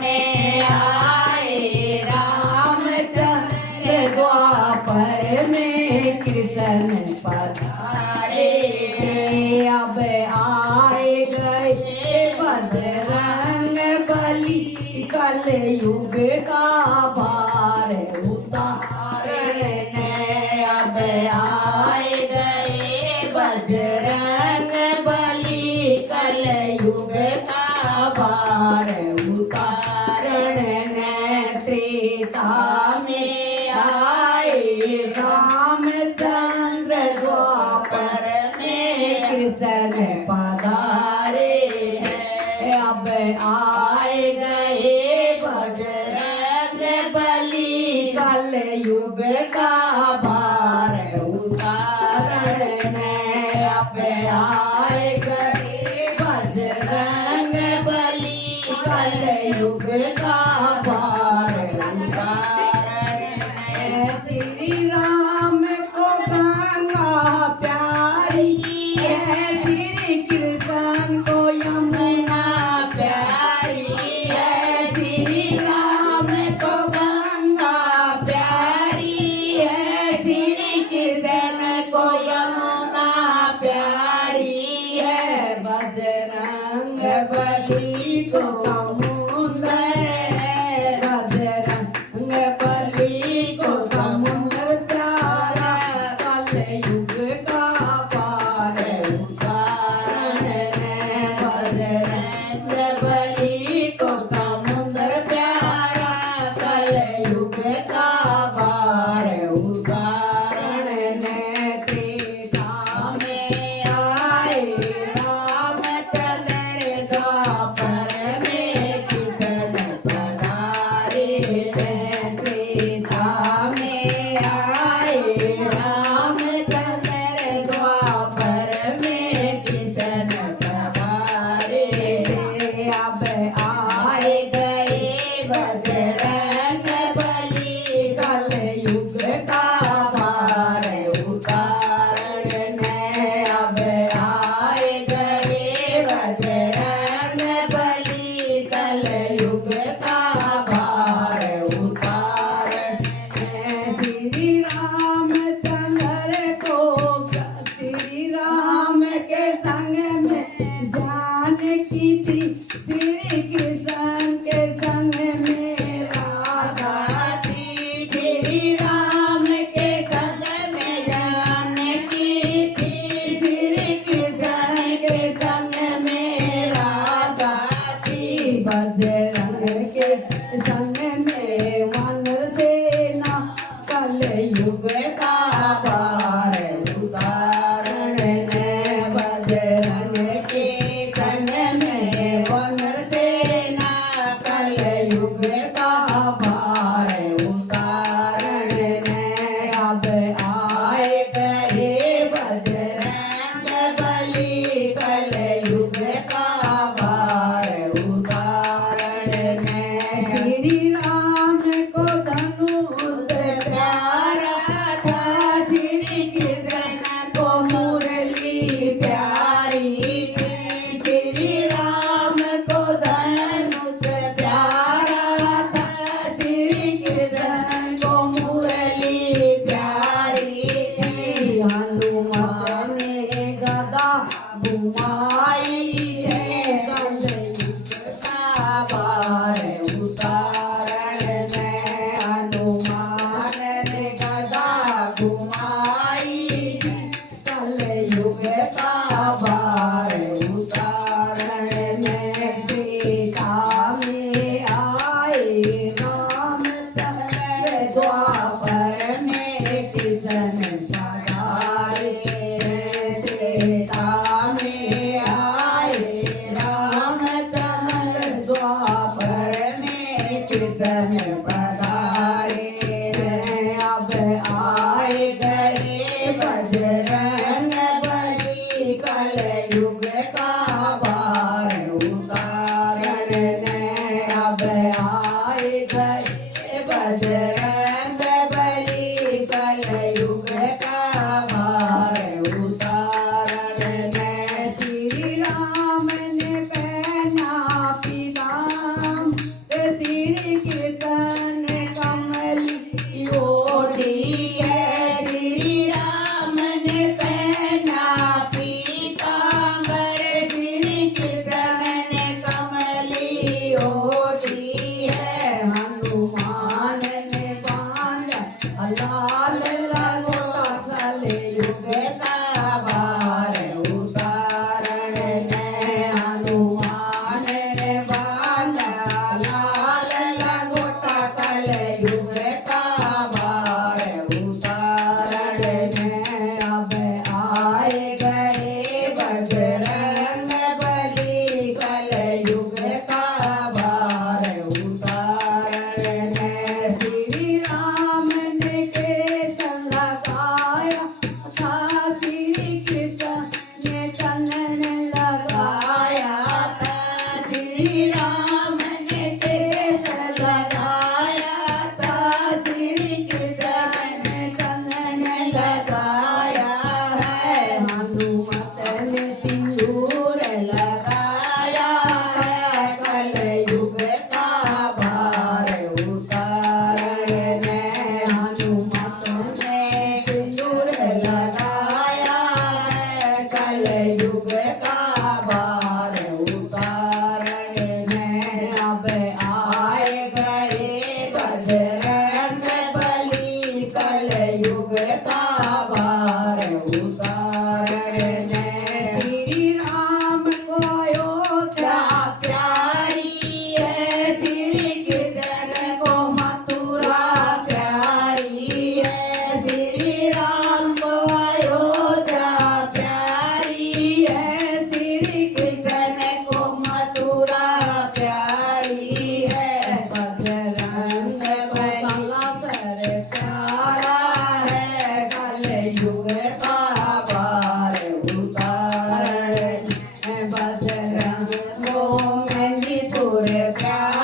में आए रामचंद्र द्वापर में कृष्ण पधारे अब आए गए बजरंग बली कल युग का भार उतारने अब आए गए बजरंग बली कल युग का भार उतारण त्रेता में आए रामचंद्र द्वापर में कृष्ण पधारे अब आए गए बजरंग बली कल युग का भार उतारण अब आए गए बजरंग बली कल युग का भार उतारण श्री राम को गंगा प्यारी है श्री कृष्ण को यमुना प्यारी है श्री राम को गंगा प्यारी है श्री कृष्ण को यमुना प्यारी है बजरंग बली को समुद्र है बजरंग बली को समुद्र प्यारा कल युग का पार उतारण है बजरंग बली को समुद्र प्यारा कल युग का पार उतारण त्रेता में आए रामचंद्र द्वापर में कृष्ण पधारे त्रेता में आए रामचंद्र द्वापर में कृष्ण पधारे अब आए गए बजरंग बली कल युग का भार उतारण अब आए गए बजरंग बली कल युग का भार उतारण श्री रामचंद्र को श्री राम के संग में जानकी थी श्री कृष्ण के संग में राधा थी श्री राम के संग में जानकी थी श्री कृष्ण के संग में राधा थी बजरंग के संग में वानर सेना कल युग का भार उतारण बजरंग के संग में वानर सेना कल युग का भार उतारण अब आए गए बजरंग बली कल युग का भार उतारण श्री राम को धनुष प्यारा था श्री कृष्ण को मुरली प्यारी थी श्री राम को धनुष प्यारा था श्री कृष्ण को मुरली प्यारी थी हनुमान ने गदा घुमाई है कल युग का भार उतारण हनुमान ने गदा घुमाई कल युग का भार उतारण सीता में आए रामचंद्र द्वापर में कृष्ण पधारे सीता में आए रामचंद्र द्वापर में कृष्ण पधारे अब आए गए बजरंग बली कल युग का भार उतारण अब आए गए बजरंग बली कल युग का भार उतारण श्री राम ने पहना पीताम ओटी है हनुमान ने बांधा लाल लगोटा कलयुग का भार उतारण ने हनुमान ने बांधा लाल लगोटा कलयुग का भार उतारण ने अब आए गए बजरंग बली कलयुग का भार उतारण ने श्री राम ने कीर्तन लगाया था श्री कृष्ण ने चंदन लगाया था श्री राम ने कीर्तन लगाया था श्री कृष्ण ने चंदन लगाया है हनुमत ने सिंदूर लगाया है कलयुग का भार उतारण ने हनुमत ने सिंदूर लगाया है कलयुग का भार उतारण ने अब आए गए बजरंग बली कलयुग का भार उतारण ने श्री राम को अयोध्या प्यारी है श्री कृष्ण को मथुरा प्यारी है श्री राम को अयोध्या प्यारी है श्री कृष्ण को मथुरा प्यारी है बजरंग बली सर प्यारा है कलयुग का भार उतारण बजरंग को मेहंदी सुर प्यारा